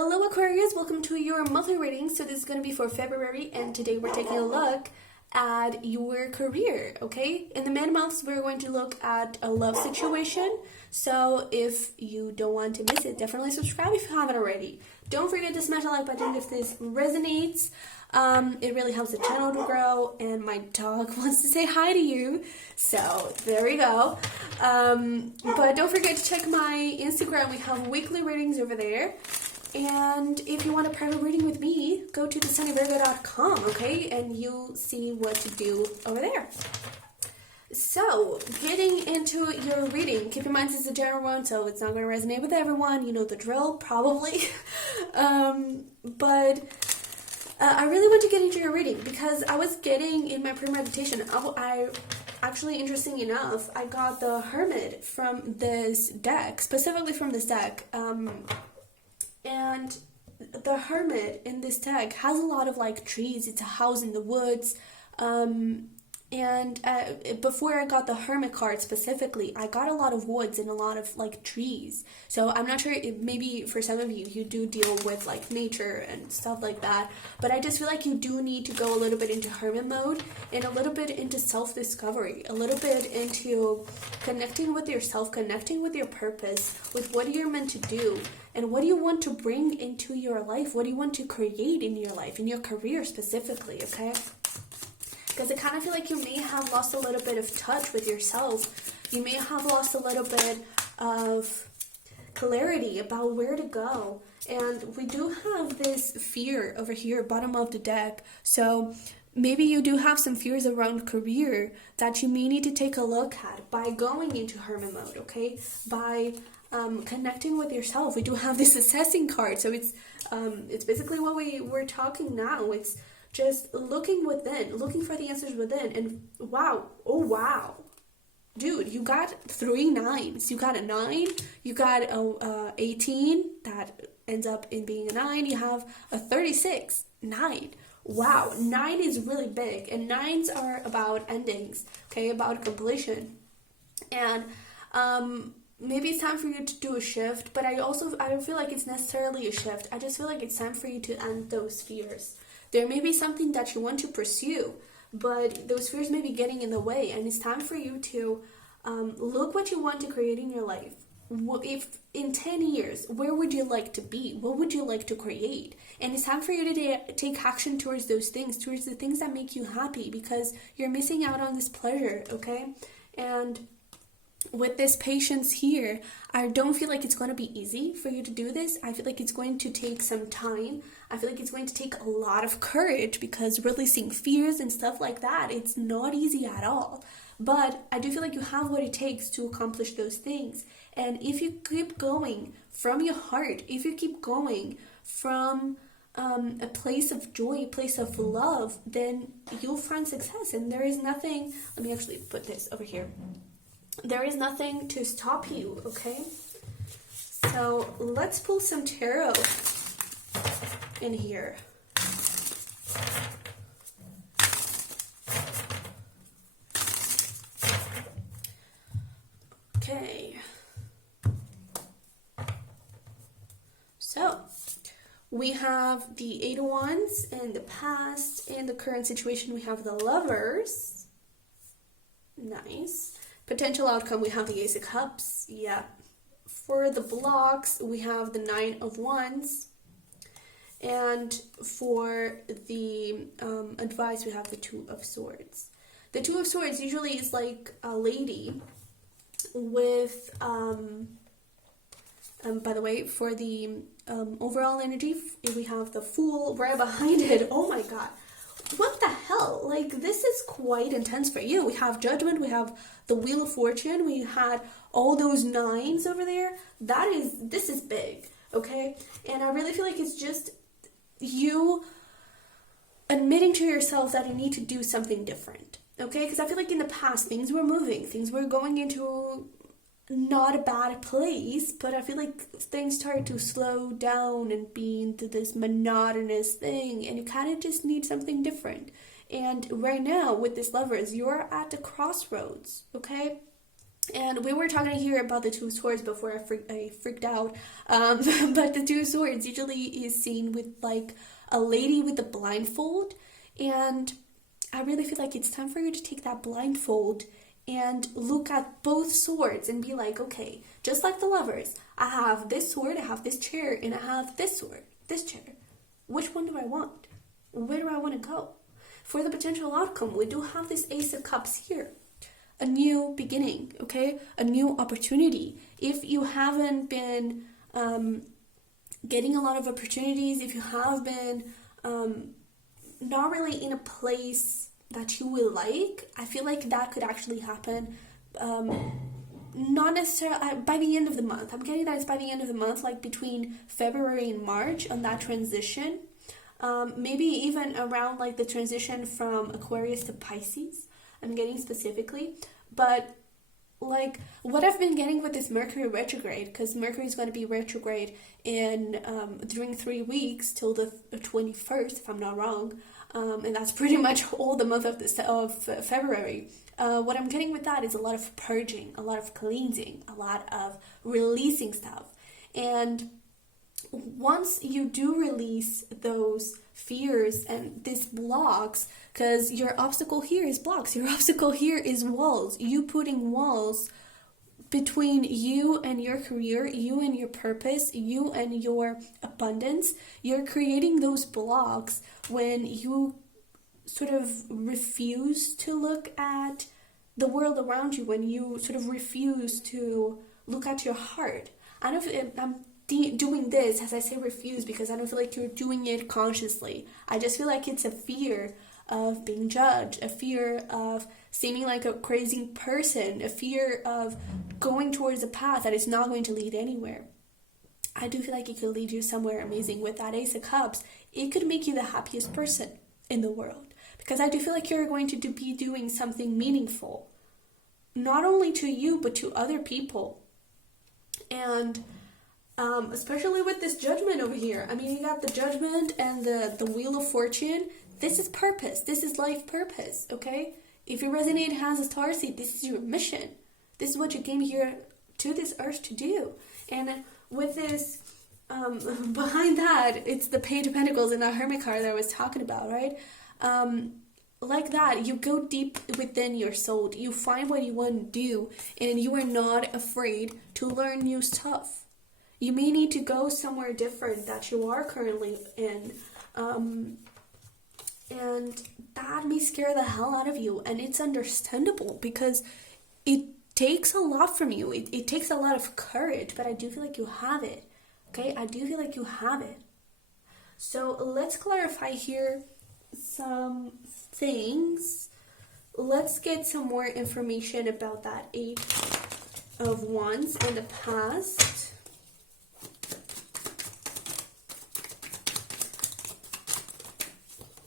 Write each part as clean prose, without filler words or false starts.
Hello Aquarius, welcome to your monthly reading. So this is going to be for February, and today we're taking a look at your career, okay? In the man months, we're going to look at a love situation. So if you don't want to miss it, definitely subscribe if you haven't already. Don't forget to smash the like button if this resonates. It really helps the channel to grow, and my dog wants to say hi to you, so there we go. But don't forget to check my Instagram. We have weekly readings over there. And if you want a private reading with me, go to thesunnyvirgo.com, okay? And you'll see what to do over there. So, getting into your reading, keep in mind this is a general one, so it's not going to resonate with everyone. You know the drill, probably. But I really want to get into your reading because I was getting in my premeditation. I actually, interesting enough, I got the Hermit from this deck, specifically from this deck. And the Hermit in this deck has a lot of like trees. It's a house in the woods. Before I got the Hermit card specifically, I got a lot of woods and a lot of like trees. So I'm not sure, maybe for some of you, you do deal with like nature and stuff like that. But I just feel like you do need to go a little bit into Hermit mode and a little bit into self-discovery, a little bit into connecting with yourself, connecting with your purpose, with what you're meant to do. And what do you want to bring into your life? What do you want to create in your life, in your career specifically, okay? Because I kind of feel like you may have lost a little bit of touch with yourself. You may have lost a little bit of clarity about where to go. And we do have this fear over here, bottom of the deck. So maybe you do have some fears around career that you may need to take a look at by going into Hermit mode, okay? By connecting with yourself. We do have this assessing card, so it's basically what we're talking now. It's just looking within, looking for the answers within, and wow, oh wow, dude, you got 3 9s. You got a 9, you got a 18 that ends up in being a 9. You have a 36 9. Wow, 9 is really big, and 9s are about endings, okay, about completion, and maybe it's time for you to do a shift, but I don't feel like it's necessarily a shift. I just feel like it's time for you to end those fears. There may be something that you want to pursue, but those fears may be getting in the way, and it's time for you to look what you want to create in your life. If in 10 years, where would you like to be? What would you like to create? And it's time for you to take action towards those things, towards the things that make you happy, because you're missing out on this pleasure, okay? And with this patience here, I don't feel like it's going to be easy for you to do this. I feel like it's going to take some time. I feel like it's going to take a lot of courage, because releasing fears and stuff like that, it's not easy at all. But I do feel like you have what it takes to accomplish those things. And if you keep going from your heart, if you keep going from a place of joy, a place of love, then you'll find success. And there is nothing, let me actually put this over here. There is nothing to stop you, okay? So let's pull some tarot in here. Okay. So we have the 8 of Wands in the past. In the current situation, we have the Lovers. Nice. Potential outcome, we have the Ace of Cups. Yeah. For the blocks, we have the 9 of Wands. And for the advice, we have the 2 of Swords. The 2 of Swords usually is like a lady with, by the way, for the overall energy, we have the Fool right behind it. Oh my god. What the hell? Like, this is quite intense for you. We have Judgment, we have the Wheel of Fortune, we had all those 9s over there. This is big, okay? And I really feel like it's just you admitting to yourself that you need to do something different, okay? Because I feel like in the past, things were moving, things were going into not a bad place, but I feel like things started to slow down and be into this monotonous thing, and you kind of just need something different. And right now with this Lovers, you're at the crossroads, okay? And we were talking here about the Two Swords before I freaked out. But the Two Swords usually is seen with like a lady with a blindfold. And I really feel like it's time for you to take that blindfold and look at both swords and be like, okay, just like the lovers, I have this sword, I have this chair, and I have this sword, this chair. Which one do I want? Where do I want to go? For the potential outcome, we do have this Ace of Cups here. A new beginning, okay? A new opportunity. If you haven't been getting a lot of opportunities, if you have been not really in a place that you will like, I feel like that could actually happen. Not necessarily by the end of the month. I'm getting that it's by the end of the month, like between February and March on that transition. Maybe even around like the transition from Aquarius to Pisces. I'm getting specifically, but like what I've been getting with this Mercury retrograde, because Mercury is going to be retrograde in during 3 weeks till the 21st, if I'm not wrong, and that's pretty much all the month of February. What I'm getting with that is a lot of purging, a lot of cleansing, a lot of releasing stuff, and once you do release those fears and these blocks, because your obstacle here is blocks, your obstacle here is walls, you putting walls between you and your career, you and your purpose, you and your abundance, you're creating those blocks when you sort of refuse to look at the world around you, when you sort of refuse to look at your heart. I don't know if I'm doing this as I say refuse because I don't feel like you're doing it consciously. I just feel like it's a fear of being judged, a fear of seeming like a crazy person, a fear of going towards a path that is not going to lead anywhere. I do feel like it could lead you somewhere amazing. With that Ace of Cups, it could make you the happiest person in the world, because I do feel like you're going to be doing something meaningful, not only to you but to other people. And especially with this Judgment over here. I mean, you got the Judgment and the Wheel of Fortune. This is purpose. This is life purpose, okay? If you resonate as a star seed, this is your mission. This is what you came here to this earth to do. And with this, behind that, it's the Page of Pentacles and the Hermit card that I was talking about, right? Like that, you go deep within your soul. You find what you want to do, and you are not afraid to learn new stuff. You may need to go somewhere different that you are currently in, and that may scare the hell out of you, and it's understandable because it takes a lot from you. It takes a lot of courage, but I do feel like you have it, okay? I do feel like you have it. So let's clarify here some things. Let's get some more information about that Eight of Wands in the past.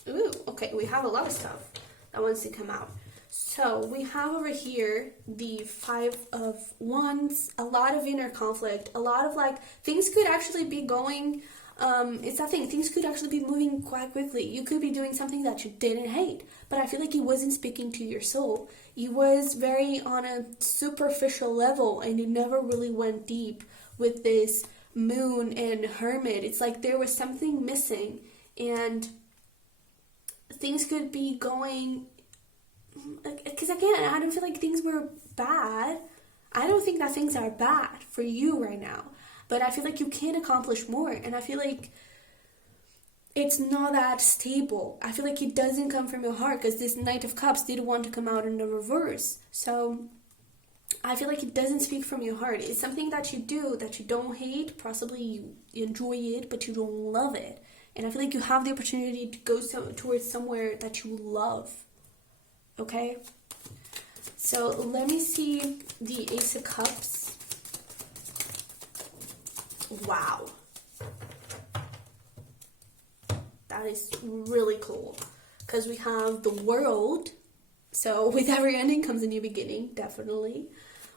Ooh, okay, we have a lot of stuff that wants to come out. So we have over here the Five of Wands, a lot of inner conflict, a lot of like things could actually be going, it's that thing, things could actually be moving quite quickly. You could be doing something that you didn't hate, but I feel like it wasn't speaking to your soul. It was very on a superficial level, and you never really went deep with this Moon and Hermit. It's like there was something missing, and things could be going, because again, I don't feel like things were bad. I don't think that things are bad for you right now, but I feel like you can accomplish more, and I feel like it's not that stable. I feel like it doesn't come from your heart, because this Knight of Cups did want to come out in the reverse. So I feel like it doesn't speak from your heart. It's something that you do that you don't hate. Possibly you enjoy it, but you don't love it. And I feel like you have the opportunity to go towards somewhere that you love. Okay? So let me see the Ace of Cups. Wow. That is really cool. Because we have the World. So with every ending comes a new beginning, definitely.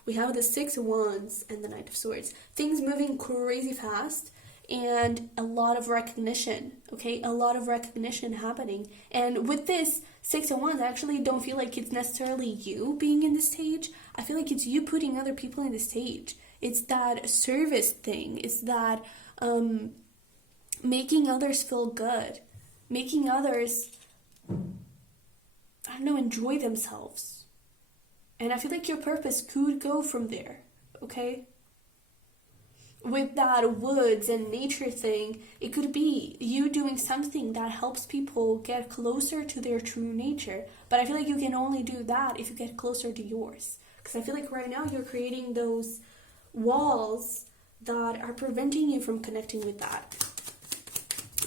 We have the Six of Wands and the Knight of Swords. Things moving crazy fast. and a lot of recognition, okay? A lot of recognition happening. And with this Six of Wands, I actually don't feel like it's necessarily you being in the stage. I feel like it's you putting other people in the stage. It's that service thing. It's that making others feel good. Making others, I don't know, enjoy themselves. And I feel like your purpose could go from there, okay? With that woods and nature thing, it could be you doing something that helps people get closer to their true nature. But I feel like you can only do that if you get closer to yours. Because I feel like right now you're creating those walls that are preventing you from connecting with that.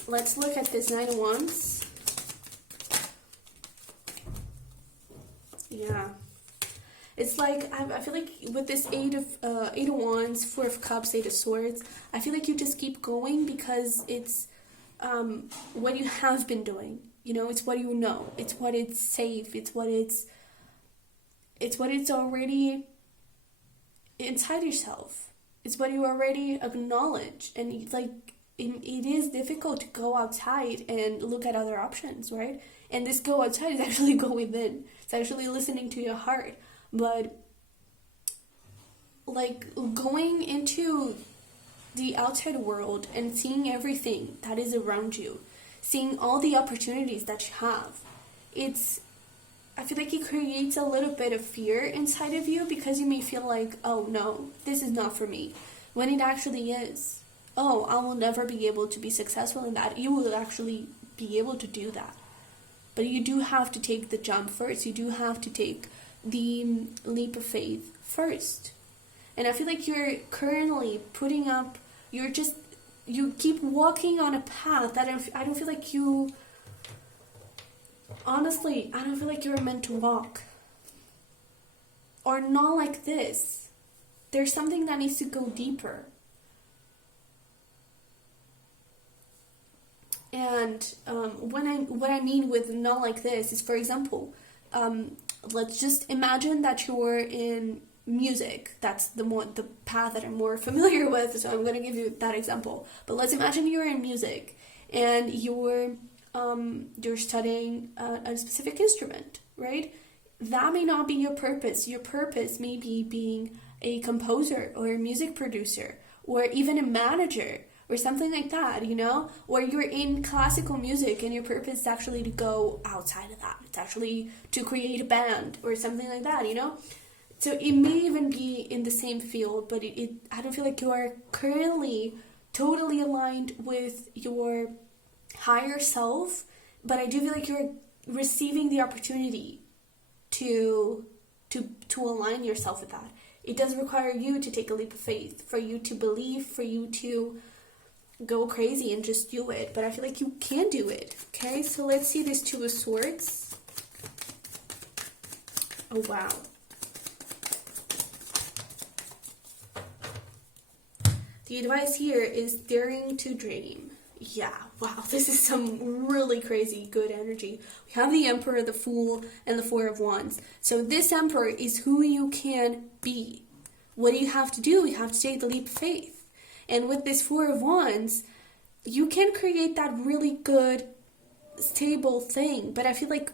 Let's look at this Nine of Wands. Yeah. It's like, I feel like with this Eight of Wands, Four of Cups, Eight of Swords, I feel like you just keep going because it's what you have been doing. You know, it's what you know. It's what it's safe. It's what it's already inside yourself. It's what you already acknowledge. And like, it is difficult to go outside and look at other options, right? And this go outside is actually go within. It's actually listening to your heart. But like going into the outside world and seeing everything that is around you, seeing all the opportunities that you have, I feel like it creates a little bit of fear inside of you because you may feel like, oh no, this is not for me, when it actually is. Oh, I will never be able to be successful in that. You will actually be able to do that. But you do have to take the jump first. You do have to take the leap of faith first. And I feel like you're currently putting up, you keep walking on a path that I don't feel like you, honestly, I don't feel like you're meant to walk. Or not like this. There's something that needs to go deeper. And what I mean with not like this is, for example, let's just imagine that you're in music. That's the path that I'm more familiar with, so I'm going to give you that example. But let's imagine you're in music and you're studying a specific instrument, right? That may not be your purpose. Your purpose may be being a composer or a music producer or even a manager or something like that, you know? Or you're in classical music and your purpose is actually to go outside of that. It's actually to create a band or something like that, you know? So it may even be in the same field, but I don't feel like you are currently totally aligned with your higher self, but I do feel like you're receiving the opportunity to align yourself with that. It does require you to take a leap of faith, for you to believe, for you to go crazy and just do it. But I feel like you can do it. Okay, so let's see this Two of Swords. Oh, wow. The advice here is daring to dream. Yeah, wow, this is some really crazy good energy. We have the Emperor, the Fool, and the Four of Wands. So this Emperor is who you can be. What do you have to do? You have to take the leap of faith. And with this Four of Wands, you can create that really good, stable thing. But I feel like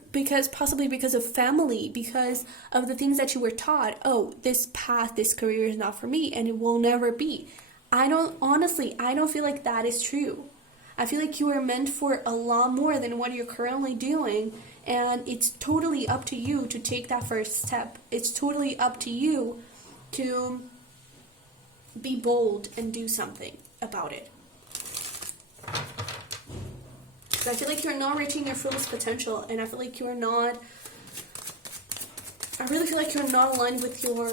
possibly because of family, because of the things that you were taught, oh, this path, this career is not for me, and it will never be. I don't feel like that is true. I feel like you are meant for a lot more than what you're currently doing, and it's totally up to you to take that first step. It's totally up to you to be bold and do something about it. So I feel like you're not reaching your fullest potential, and I feel like I really feel like you're not aligned with your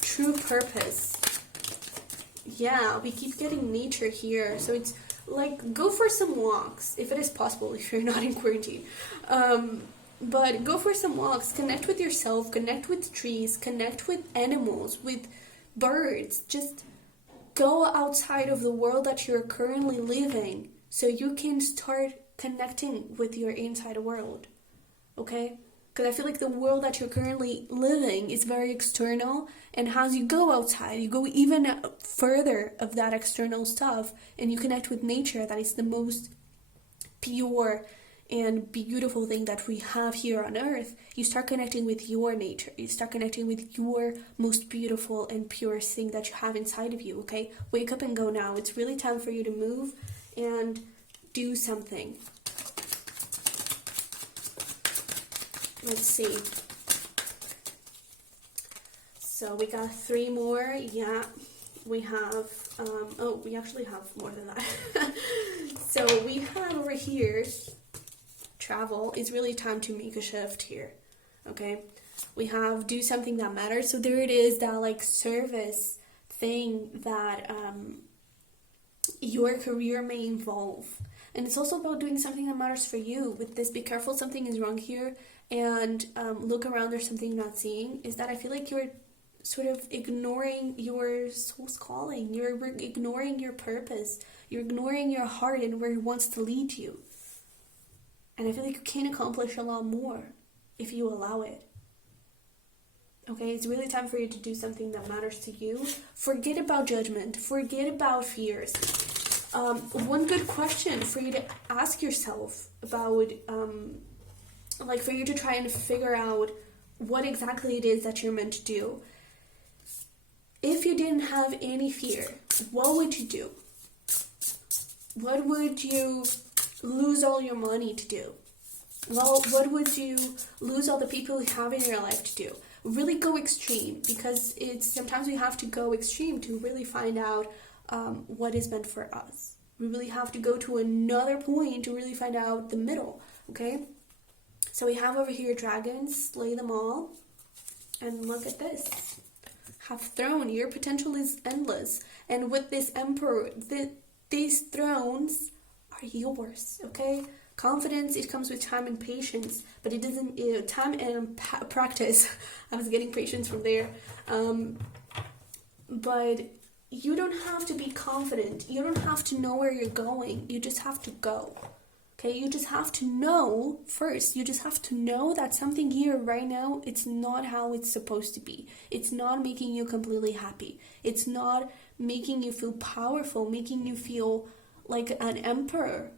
true purpose. Yeah, we keep getting nature here, so it's like, go for some walks, if it is possible, if you're not in quarantine. But go for some walks, connect with yourself, connect with trees, connect with animals, with birds. Just go outside of the world that you're currently living so you can start connecting with your inside world, okay? Because I feel like the world that you're currently living is very external, and as you go outside, you go even further of that external stuff, and you connect with nature. That is the most pure and beautiful thing that we have here on earth. You start connecting with your nature. You start connecting with your most beautiful and purest thing that you have inside of you, okay? Wake up and go now. It's really time for you to move and do something. Let's see. So we got 3 more. Yeah, we have, oh, we actually have more than that. So we have over here, travel. It's really time to make a shift here, okay? We have do something that matters. So there it is, that like service thing that your career may involve. And it's also about doing something that matters for you. With this, be careful, something is wrong here. And look around, there's something you're not seeing. Is that I feel like you're sort of ignoring your soul's calling. You're ignoring your purpose. You're ignoring your heart and where it wants to lead you. And I feel like you can accomplish a lot more if you allow it. Okay, it's really time for you to do something that matters to you. Forget about judgment. Forget about fears. One good question for you to ask yourself about, like for you to try and figure out what exactly it is that you're meant to do. If you didn't have any fear, what would you do? What would you lose all your money to do? Well, what would you lose all the people you have in your life to do? Really go extreme, because it's sometimes we have to go extreme to really find out what is meant for us. We really have to go to another point to really find out the middle, okay? So we have over here dragons, slay them all, and look at this. Have throne, your potential is endless. And with this emperor, these thrones are yours, okay? Confidence, it comes with time and patience, but it doesn't, time and practice. I was getting patience from there. But you don't have to be confident. You don't have to know where you're going. You just have to go. Okay, you just have to know first. You just have to know that something here right now, it's not how it's supposed to be. It's not making you completely happy. It's not making you feel powerful, making you feel like an emperor.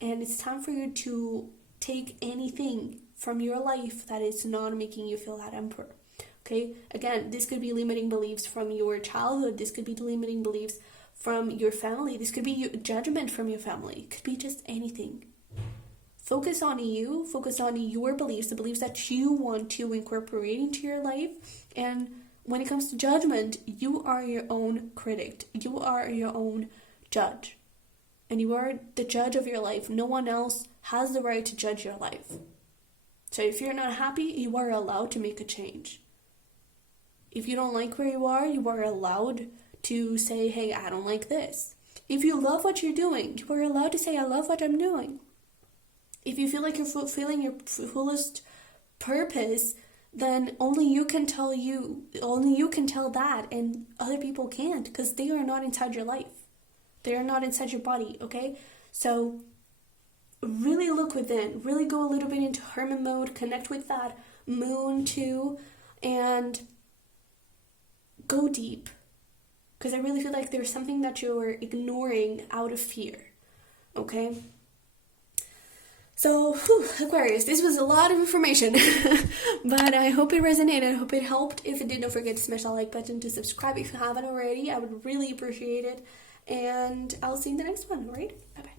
And it's time for you to take anything from your life that is not making you feel that emperor. Okay, again, this could be limiting beliefs from your childhood. This could be limiting beliefs from your family. This could be your judgment from your family. It could be just anything. Focus on you. Focus on your beliefs, the beliefs that you want to incorporate into your life. And when it comes to judgment, you are your own critic. You are your own judge. And you are the judge of your life. No one else has the right to judge your life. So if you're not happy, you are allowed to make a change. If you don't like where you are allowed to say, hey, I don't like this. If you love what you're doing, you are allowed to say, I love what I'm doing. If you feel like you're fulfilling your fullest purpose, then only you can tell that, and other people can't, because they are not inside your life. They are not inside your body, okay? So really look within, really go a little bit into hermit mode, connect with that moon too, and go deep. Because I really feel like there's something that you're ignoring out of fear, okay? So, Aquarius, this was a lot of information, but I hope it resonated, I hope it helped. If it did, don't forget to smash that like button, to subscribe if you haven't already. I would really appreciate it, and I'll see you in the next one, alright? Bye-bye.